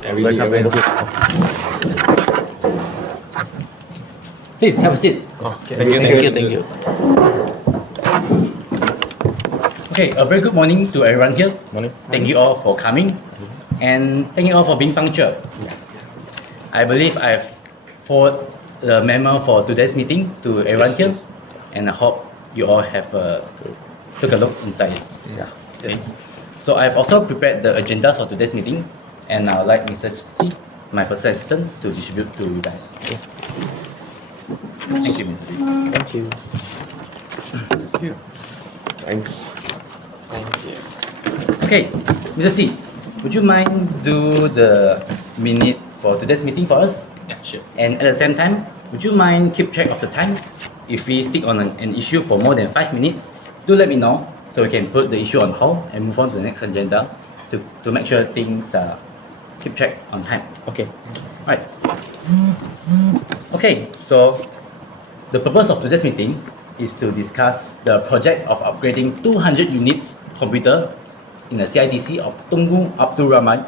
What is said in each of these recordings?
Very good. Please have a seat. Thank you. Okay, a very good morning to everyone here. Morning. Thank you all for coming, and thank you all for being punctual. I believe I've forwarded the memo for today's meeting to everyone here, and I hope you all have took a look inside. Okay. So I've also prepared the agendas for today's meeting, and I'd like Mr. Chee, my personal assistant, to distribute to you guys. Thank you, Mr. Chee. Thank you. Thanks. Okay, Mr. C, would you mind do the minute for today's meeting for us? Yeah, sure. And at the same time, would you mind keep track of the time? If we stick on an issue for more than 5 minutes, do let me know so we can put the issue on hold and move on to the next agenda to make sure things keep track on time. Okay. Right. Okay, so the purpose of today's meeting is to discuss the project of upgrading 200 units computer in the CIDC of Tunku Abdul Rahman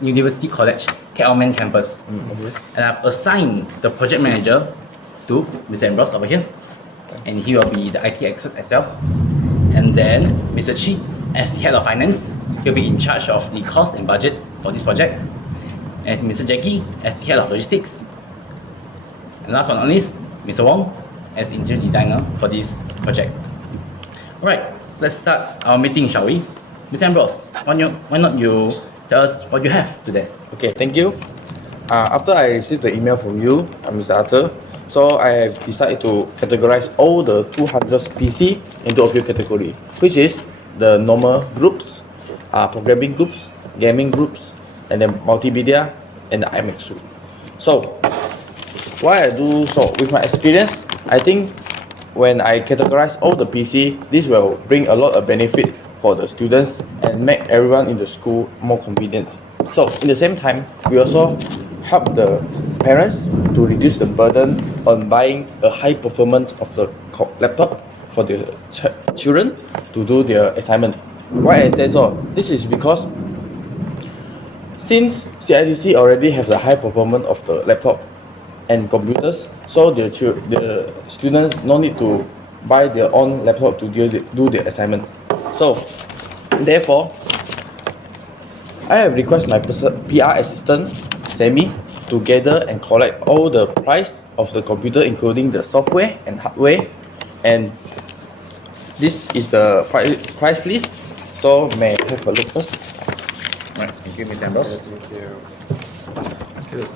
University College, KL campus. And I've assigned the project manager to Mr. Ambrose over here, and he will be the IT expert as well. And then Mr. Chee, as the head of finance, he'll be in charge of the cost and budget for this project. And Mr. Jackie, as the head of logistics. And last but not least, Mr. Wong, as the interior designer for this project. Alright, let's start our meeting, shall we? Mr. Ambrose, why not you tell us what you have today? Okay, thank you. After I received the email from you, Mr. Arthur, so I have decided to categorize all the 200 PC into a few categories, which is the normal groups, programming groups, gaming groups, and then multimedia, and the IMAX suite. So, why I do so? With my experience, I think when I categorize all the PC, this will bring a lot of benefit for the students and make everyone in the school more convenient. So, in the same time, we also help the parents to reduce the burden on buying a high performance of the laptop for the children to do their assignment. Why I say so? This is because since CIDC already have the high performance of the laptop and computers, so the students no need to buy their own laptop to do the assignment. So, therefore, I have requested my PR assistant, Sammy, to gather and collect all the price of the computer, including the software and hardware. And this is the price list. So, may I have a look first? Alright, thank you, Mr. Ambrose. Thank you.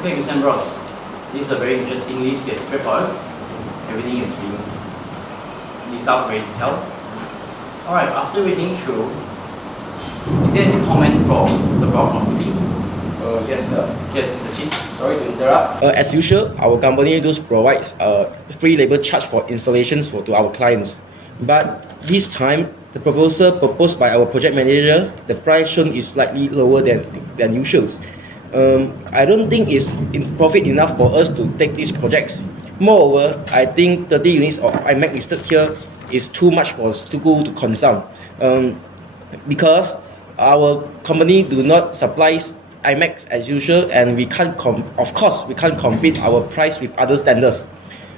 Okay, Mr. Ambrose, this is a very interesting list you have prepared for us. Everything is being listed out very detailed. Alright, after reading through, is there any comment from the board of meeting? Yes, sir. Yes, Mr. Chee. Sorry to interrupt. As usual, our company does provide free labor charge for installations to our clients. But this time, the proposal proposed by our project manager, the price shown is slightly lower than usual. I don't think it's profit enough for us to take these projects. Moreover, I think 30 units of iMac listed here is too much for school to consume. Because our company do not supply iMacs as usual, and we can't compete our price with other standards.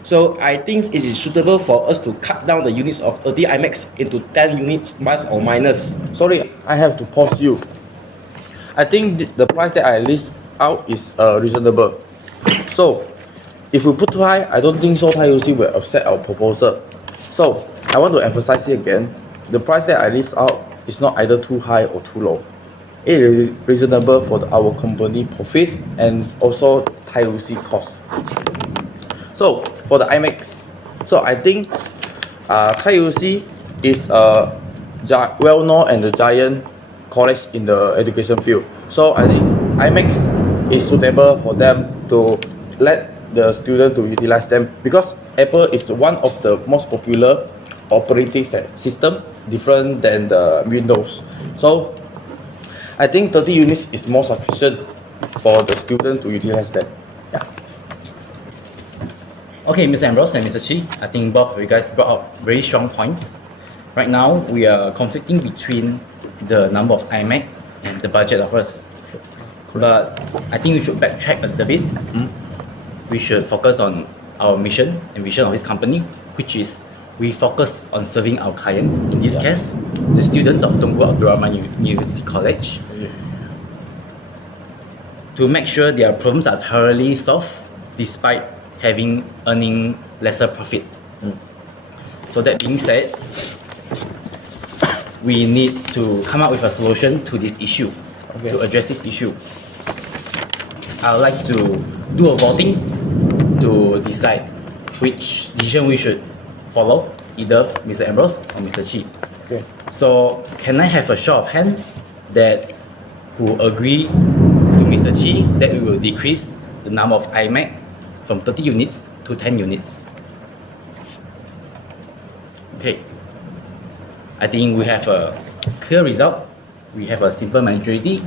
So I think it is suitable for us to cut down the units of 30 iMacs into 10 units plus or minus. Sorry, I have to pause you. I think the price that I list out is reasonable. So, if we put too high, I don't think so TUC will accept our proposal. So, I want to emphasize it again. The price that I list out is not either too high or too low. It is reasonable for our company profit and also TUC cost. So, for the IMAX, so I think TUC is a well-known and a giant college in the education field. So I think IMAX is suitable for them to let the student to utilize them, because Apple is one of the most popular operating system, different than the Windows. So I think 30 units is more sufficient for the student to utilize them. Yeah. Okay, Mr. Ambrose and Mr. Chee, I think both of you guys brought up very strong points. Right now, we are conflicting between the number of iMac and the budget of us. But I think we should backtrack a little bit. We should focus on our mission and vision of this company, which is we focus on serving our clients, in this case, the students of Tunku Abdul Rahman University College, to make sure their problems are thoroughly solved despite earning lesser profit. So that being said, we need to come up with a solution to this issue, to address this issue. I would like to do a voting to decide which decision we should follow, either Mr. Ambrose or Mr. Chee. Okay. So can I have a show of hand that who agree to Mr. Chee that we will decrease the number of iMac from 30 units to 10 units? Okay. I think we have a clear result. We have a simple majority,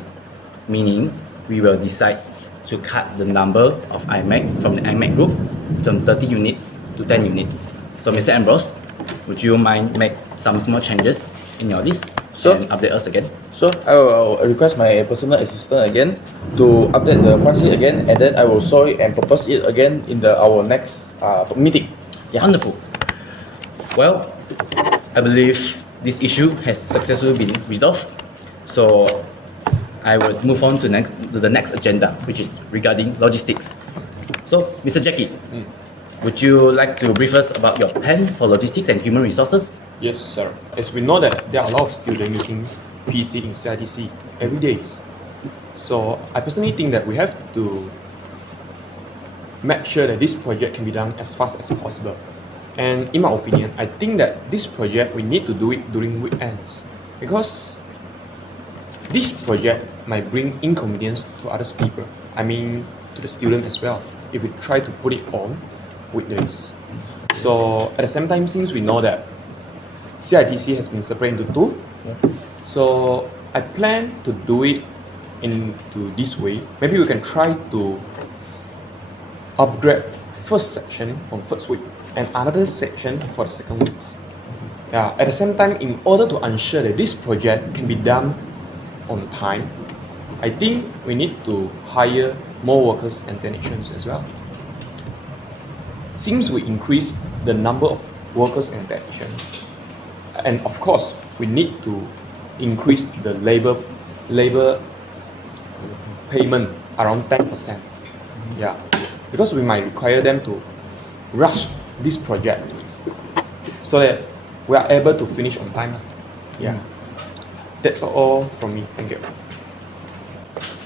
meaning we will decide to cut the number of iMac from the iMac group from 30 units to 10 units. So Mr. Ambrose, would you mind make some small changes in your list and update us again? So I will request my personal assistant again to update the price sheet again, and then I will show it and propose it again in our next meeting. Yeah. Wonderful. Well, I believe this issue has successfully been resolved. So I will move on to the next agenda, which is regarding logistics. So, Mr. Jackie, would you like to brief us about your plan for logistics and human resources? Yes, sir. As we know that there are a lot of students using PC in CITC every day. So I personally think that we have to make sure that this project can be done as fast as possible. And in my opinion, I think that this project, we need to do it during weekends, because this project might bring inconvenience to other people. I mean, to the student as well, if we try to put it on weekdays. So at the same time, since we know that CITC has been separated into two, so I plan to do it into this way. Maybe we can try to upgrade first section on first week and another section for the second weeks. Yeah, at the same time, in order to ensure that this project can be done on time, I think we need to hire more workers and technicians as well. Since we increase the number of workers and technicians, and of course we need to increase the labor payment around 10%. Yeah, because we might require them to rush this project so that we are able to finish on time. Yeah, that's all from me. Thank you.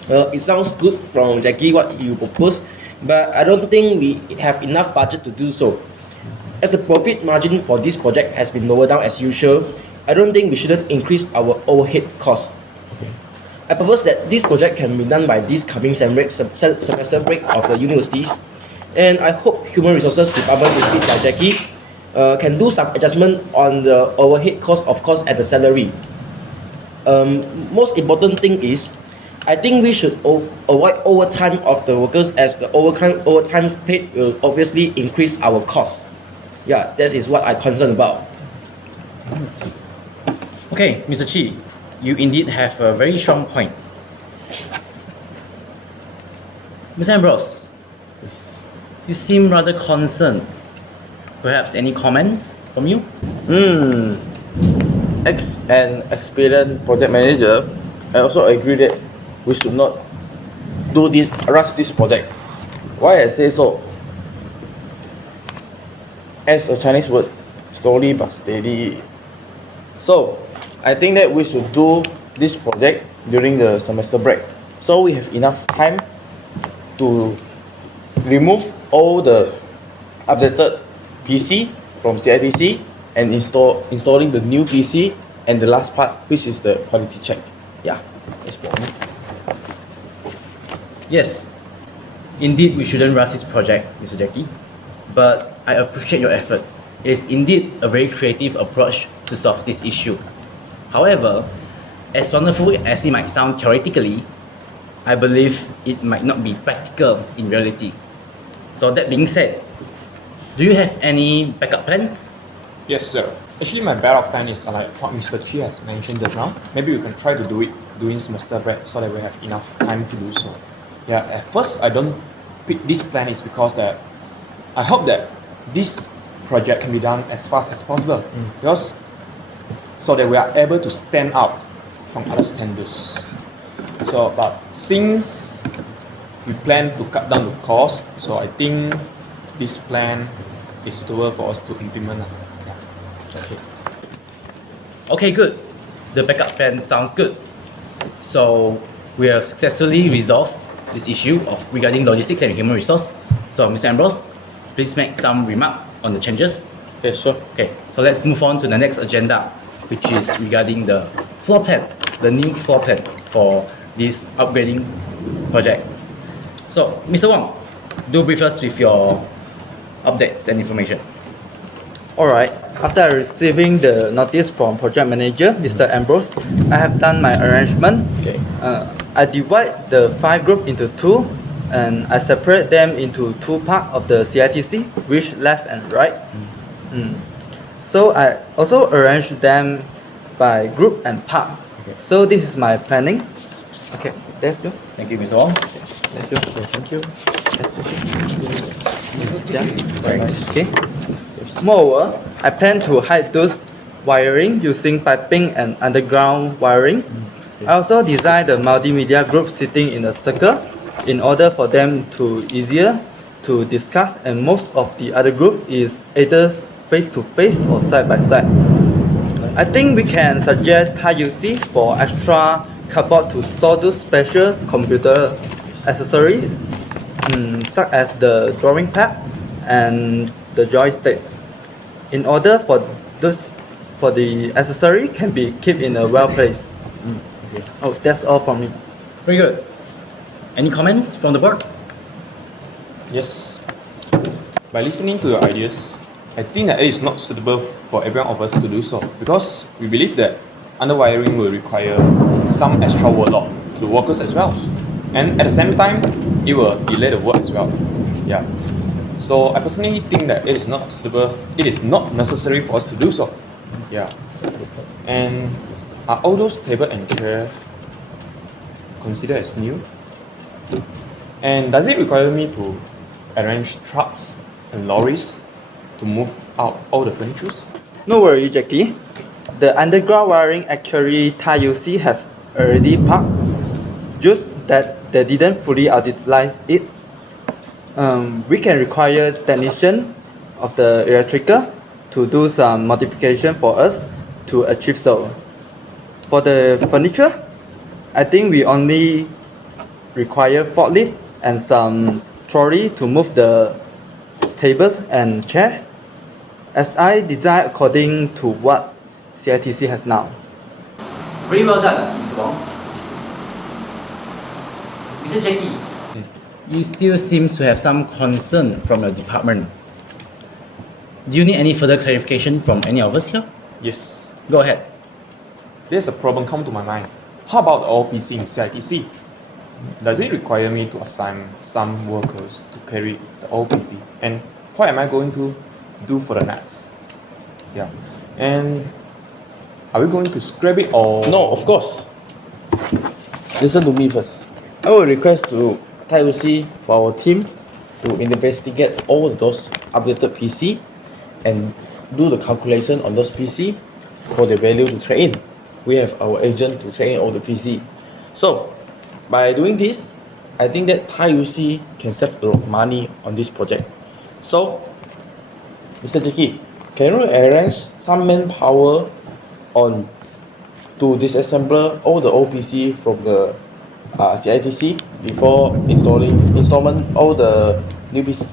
It sounds good from Jackie what you propose, but I don't think we have enough budget to do so. As the profit margin for this project has been lower down as usual, I don't think we shouldn't increase our overhead costs. I propose that this project can be done by this coming semester break of the universities, and I hope Human Resources Department, lead by Jackie, can do some adjustment on the overhead cost, of course, at the salary. Most important thing is, I think we should avoid overtime of the workers, as the overtime paid will obviously increase our costs. Yeah, that is what I'm concerned about. Okay, Mr. Chee, you indeed have a very strong point. Mr. Ambrose, you seem rather concerned. Perhaps any comments from you? As an experienced project manager, I also agree that we should not rush this project. Why I say so? As a Chinese word, slowly but steady. So, I think that we should do this project during the semester break, so we have enough time to remove all the updated PC from CITC and installing the new PC, and the last part, which is the quality check. Yeah, that's for me. Yes, indeed we shouldn't rush this project, Mr. Jackie, but I appreciate your effort. It is indeed a very creative approach to solve this issue. However, as wonderful as it might sound theoretically, I believe it might not be practical in reality. So that being said, do you have any backup plans? Yes, sir. Actually, my backup plan is like what Mr. Chee has mentioned just now. Maybe we can try to do it during semester break so that we have enough time to do so. Yeah, at first I don't pick this plan is because that I hope that this project can be done as fast as possible because so that we are able to stand out from other standards. So, but since we plan to cut down the cost, so I think this plan is suitable for us to implement. Okay. Okay, good. The backup plan sounds good. So we have successfully resolved this issue of regarding logistics and human resource. So Mr. Ambrose, please make some remark on the changes. Okay, sure. Okay, so let's move on to the next agenda, which is regarding the floor plan, the new floor plan for this upgrading project. So, Mr. Wong, do brief us with your updates and information. Alright, after receiving the notice from project manager, Mr. Ambrose, I have done my arrangement. Okay. I divide the 5 group into 2 and I separate them into 2 parts of the CITC, which left and right. So I also arrange them by group and part. Okay. So this is my planning. Okay, that's good. Thank you, Mr. Wong. Thank you. Thank you. Thanks. Okay. Moreover, I plan to hide those wiring using piping and underground wiring. I also designed the multimedia group sitting in a circle in order for them to easier to discuss, and most of the other group is either face to face or side by side. I think we can suggest TiUC for extra cupboard to store those special computer accessories, such as the drawing pad and the joystick. In order for the accessory can be kept in a well place. Okay. Oh, that's all from me. Very good. Any comments from the board? Yes. By listening to your ideas, I think that it is not suitable for every one of us to do so because we believe that underwiring will require some extra workload to the workers as well, and at the same time, it will delay the work as well. Yeah. So I personally think that it is not suitable. It is not necessary for us to do so. Yeah. And are all those table and chair considered as new? And does it require me to arrange trucks and lorries to move out all the furniture? No worry, Jackie. The underground wiring actually TiUC have already parked, just that they didn't fully utilize it. We can require technician of the electrical to do some modification for us to achieve so. For the furniture, I think we only require forklift and some trolley to move the tables and chair, as I design according to what CITC has now. Very well done, Mr. Wong. Mr. Jackie, you still seem to have some concern from your department. Do you need any further clarification from any of us here? Yes. Go ahead. There's a problem come to my mind. How about the OPC in CITC? Does it require me to assign some workers to carry the OPC? And what am I going to do for the nets? Yeah. And are we going to scrap it or? No, of course. Listen to me first. I will request to TiUC for our team to investigate all those updated PC and do the calculation on those PC for the value to trade in. We have our agent to trade in all the PC. So, by doing this, I think that TiUC can save a lot of money on this project. So, Mr. Jackie, can you arrange some manpower on to disassemble all the old PC from the CITC before installment all the new PC?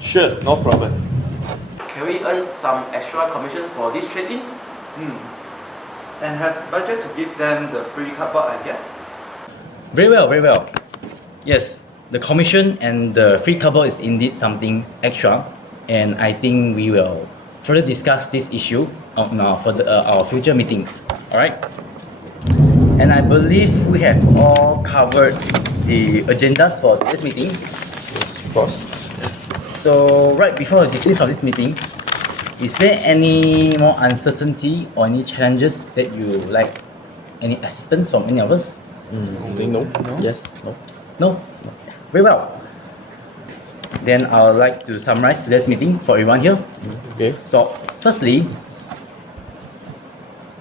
Sure, no problem. Can we earn some extra commission for this trade-in? And have budget to give them the free cupboard, I guess. Very well, very well. Yes, the commission and the free cover is indeed something extra, and I think we will further discuss this issue on our future meetings. Alright? And I believe we have all covered the agendas for this meeting. Yes, of course. So right before the dismiss of this meeting, Is there any more uncertainty or any challenges that you like? Any assistance from any of us? I think no. Yes. No. No? Very well. Then I would like to summarize today's meeting for everyone here. Okay. So, firstly,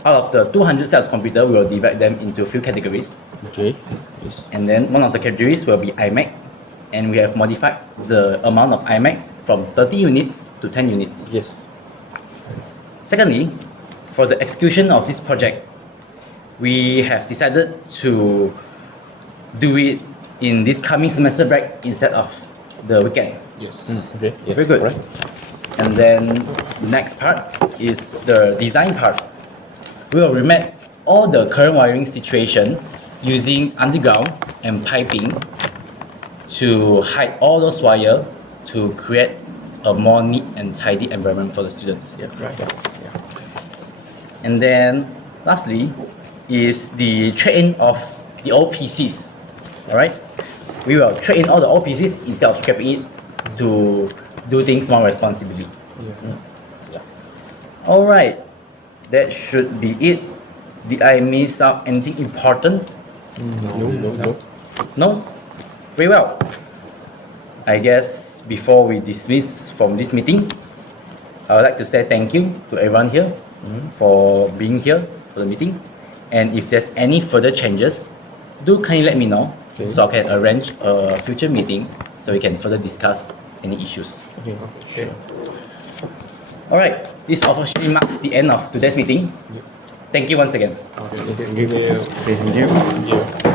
out of the 200 sets of computer, we will divide them into a few categories. Okay. Yes. And then one of the categories will be iMac. And we have modified the amount of iMac from 30 units to 10 units. Yes. Secondly, for the execution of this project, we have decided to do it in this coming semester break instead of the weekend. Yes. Okay. Yeah. Very good. Right. And then the next part is the design part. We will remap all the current wiring situation using underground and piping to hide all those wires to create a more neat and tidy environment for the students. Yeah. Right. Yeah. And then lastly is the trade-in of the old PCs. Alright? We will trade in all the old PCs instead of scrapping it to do things more responsibly. Yeah. Alright, that should be it. Did I miss out anything important? No. No? Very well. I guess before we dismiss from this meeting, I would like to say thank you to everyone here for being here for the meeting. And if there's any further changes, do kindly let me know so I can arrange a future meeting so we can further discuss any issues. Okay. Okay. Alright, this officially marks the end of today's meeting. Thank you once again. Okay. Thank you. Thank you.